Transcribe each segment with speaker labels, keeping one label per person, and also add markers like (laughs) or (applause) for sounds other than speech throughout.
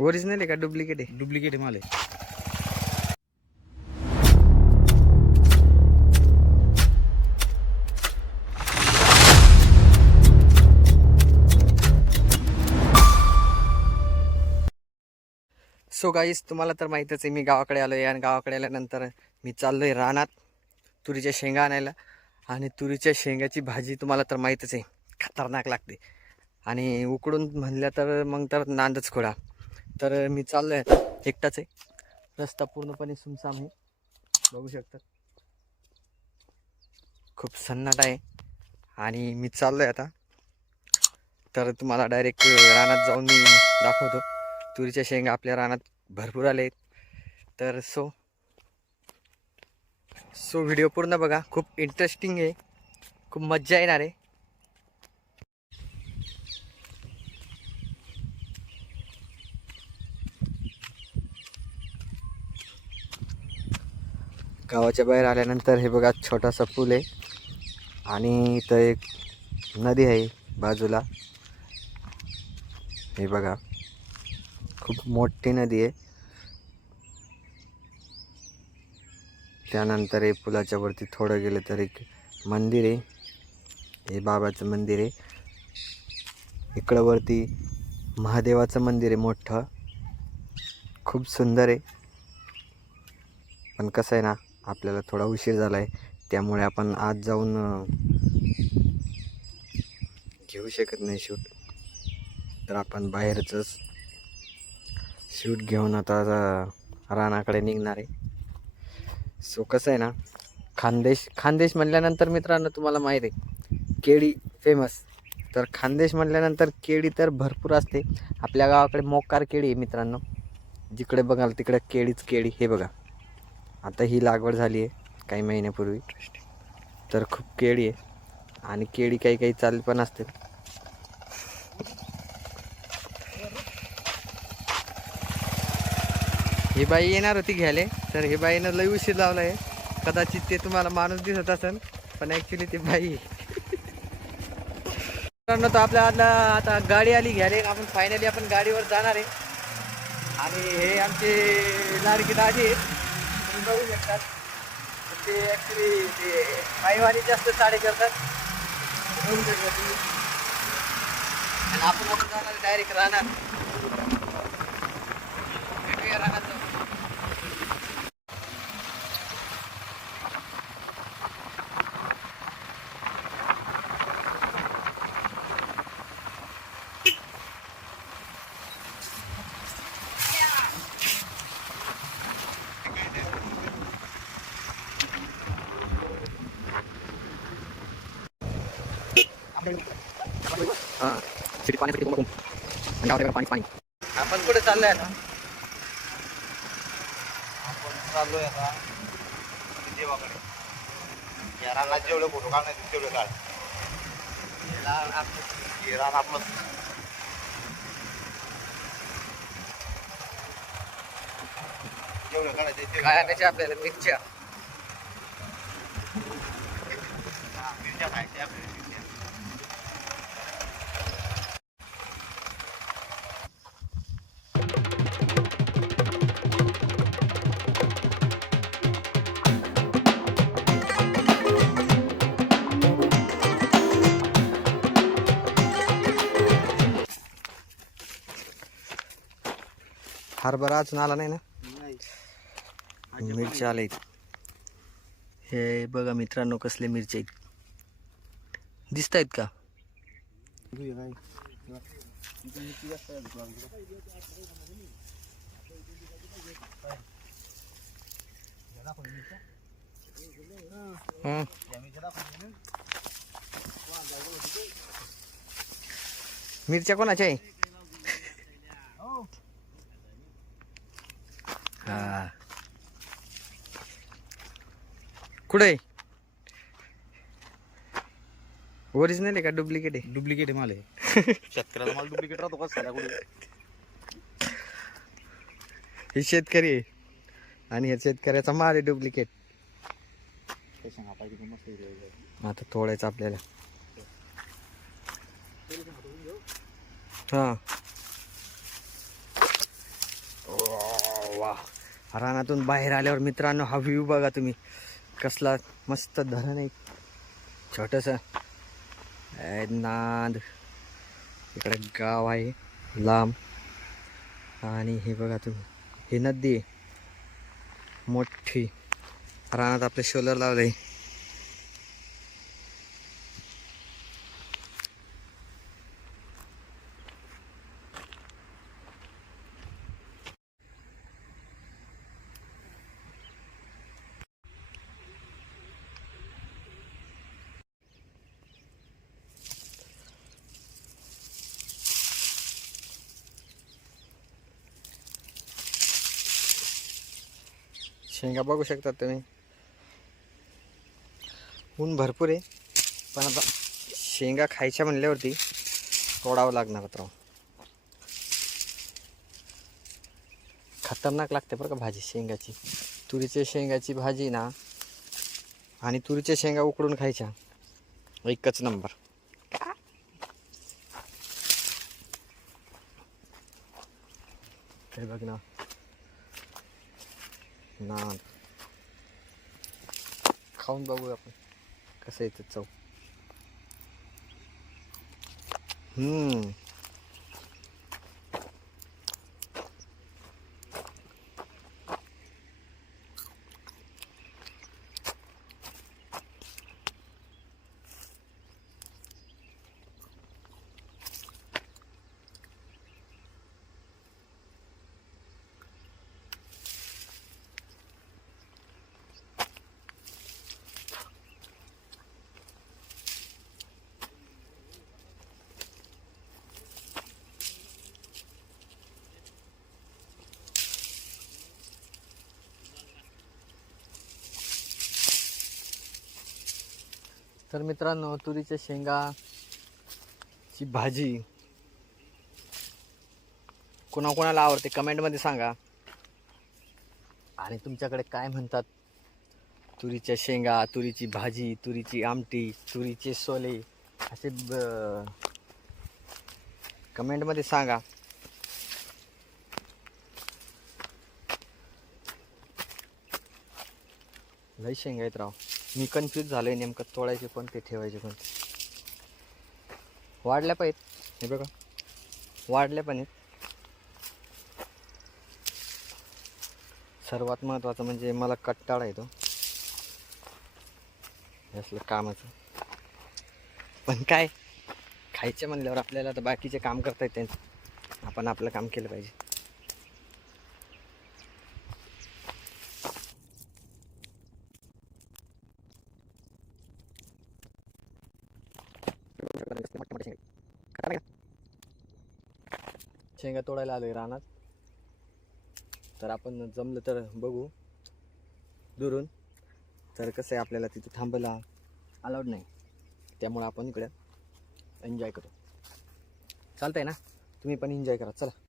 Speaker 1: Original आहे का? Duplicate आहे?
Speaker 2: डुप्लिकेट माल आहे.
Speaker 1: सो गाईस तुम्हाला तर माहीतच आहे मी गावाकडे आलो आहे आणि गावाकडे आल्यानंतर मी चाललो आहे रानात तुरीच्या शेंगा आणायला. आणि तुरीच्या शेंगाची भाजी तुम्हाला तर माहीतच आहे खतरनाक लागते. आणि उकडून म्हणल्या तर मग तर नांदच खोडा. तर मी चाललो आहे आता. एकटाच आहे. रस्ता पूर्णपणे सुमसाम आहे. बघू शकता. खूप सन्नाट आहे. आणि मी चाललो आहे आता. तर तुम्हाला डायरेक्ट रानात जाऊन मी दाखवतो. तुरीच्या शेंगा आपल्या रानात भरपूर आले आहेत. तर सो सो व्हिडिओ पूर्ण बघा. खूप इंटरेस्टिंग आहे. खूप मज्जा येणार आहे. गावाच्या बाहेर आल्यानंतर हे बघा छोटासा पूल आहे. आणि इथं एक नदी आहे बाजूला. हे बघा खूप मोठी नदी आहे. त्यानंतर हे पुलाच्या वरती थोडं गेलं तर एक मंदिर आहे. हे बाबाचं मंदिर आहे. इकडं वरती महादेवाचं मंदिर आहे मोठं. खूप सुंदर आहे. पण कसं आहे ना आपल्याला थोडा उशीर झाला आहे त्यामुळे आपण आज जाऊन घेऊ शकत नाही शूट. तर आपण बाहेरचंच शूट घेऊन आता रानाकडे निघणार आहे. सो कसं आहे ना खानदेश खानदेश म्हणल्यानंतर मित्रांनो तुम्हाला माहीत आहे केळी फेमस तर खानदेश म्हणल्यानंतर केळी तर भरपूर असते. आपल्या गावाकडे मोकार केळी आहे मित्रांनो. जिकडे बघाल तिकडे केळीच केळी हे बघा. आता ही लागवड झाली आहे काही महिन्यापूर्वी. तर खूप केळी आहे. आणि केळी काही काही चालली पण असतील. ही बाई येणार होती घ्यायला तर हे बाईनं लई उशीर लावला आहे कदाचित ते तुम्हाला माणूस दिसत असेल पण ॲक्च्युली ती बाई. आहे. मित्रांनो तर आपल्या आता आता गाडी आली घ्यायला. आपण फायनली आपण गाडीवर जाणार आहे. आणि हे आमचे लाडकी दाजी तुम्ही बघू शकतात. ते ॲक्च्युली ते माईवाणी जास्त साडे करतात. बघू शकतात आणि आपण जाणार डायरेक्ट राहणार भेटूया राहणार जाऊ हां सिटी पाणी सिटी आणि गावाकडे पाणी पाणी. आपण कुठे चाललोय आता?
Speaker 2: आपण चाललोय आता देवाकडे रानात जेवढे फोटो काढणार तेवढे काढ. हे रान आपलं जेवढं काढायचं
Speaker 1: आणायचे आपल्याला मिरच्या?
Speaker 2: मिरच्या खायच्या आपल्या
Speaker 1: हरभरा अजून आला नाही ना? मिरच्या आल्या हे बघा मित्रांनो कसले मिरच्या आहेत. दिसत आहेत का. मिरच्या कोणाच्या आहे हा कुठे? ओरिजिनल आहे का? डुप्लिकेट आहे?
Speaker 2: डुप्लिकेट माल आहे. (laughs) शेतकऱ्याला माल डुप्लिकेट राहतो का? साल्या कुठे
Speaker 1: हे शेतकरी आहे. आणि या शेतकऱ्याचा माल आहे डुप्लिकेट
Speaker 2: ते सांगा पाहिजे पण मस्त हिरवं
Speaker 1: आता तोडायचं आपल्याला. हां. वा रानातून बाहेर आल्यावर मित्रांनो हा व्ह्यू बघा तुम्ही. कसला मस्त धरण एक छोटंसं. आहे नांद. इकडे गाव आहे लांब. आणि हे बघा तुम्ही. ही नदी आहे. मोठी. रानात आपले शोलर लावले शेंगा बघू शकता तुम्ही. ऊन भरपूर आहे. पण आता शेंगा खायच्या म्हणल्यावरती तोडावं लागणार आता खतरनाक लागते बरं का भाजी शेंगाची. तुरीच्या शेंगाची भाजी ना आणि तुरीच्या शेंगा उकडून खायच्या. एकच नंबर. हे बघ ना. ना खाऊन बघूया आपण कसं येतं चव हम्म तर मित्रांनो तुरीच्या शेंगाची भाजी कोणाकोणाला आवडते कमेंटमध्ये सांगा. आणि तुमच्याकडे काय म्हणतात? तुरीच्या शेंगा तुरीची भाजी तुरीची आमटी तुरीचे सोले असे ब कमेंटमध्ये सांगा. लई शेंगा आहेत राव. मी कन्फ्यूज झालो आहे नेमकं तोडायचे कोणते ठेवायचे कोणते. वाढल्या पाहिजेत हे बघा. वाढल्या पण आहेत. सर्वात महत्त्वाचं म्हणजे मला कट्टाळा येतो. असलं कामाचं. पण काय? खायचे म्हणल्यावर आपल्याला तर बाकीचे काम करता येत आपण आपलं काम केलं पाहिजे. शेंगा तोडायला आलोय रानात. तर आपण जमलं तर बघू. दुरून. तर कसं आहे आपल्याला तिथे थांबायला अलाउड नाही. त्यामुळं आपण इकडे एन्जॉय करू. चालतंय ना? तुम्ही पण एन्जॉय करा. चला.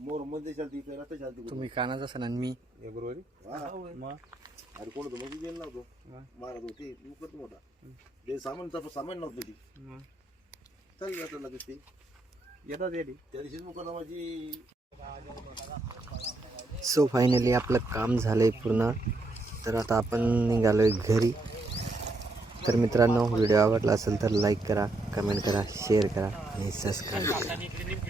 Speaker 2: मोरमध्ये चालती इकडे आता चालती
Speaker 1: तुम्ही कानाच असा ना मी.
Speaker 2: बरोबर अरे कोण होतं? मग गेलं नव्हतं मारत होते मुकत मोठा ते सामान तर सामान नव्हतं ती. चालली जातं लगेच ते. येतात त्या दिवशीच मुकाला माझी
Speaker 1: सो फायनली आपलं काम झालंय पूर्ण. तर आता आपण निघालोय घरी. तर मित्रांनो व्हिडिओ आवडला असेल तर लाईक करा कमेंट करा शेअर करा आणि सबस्क्राईब करा.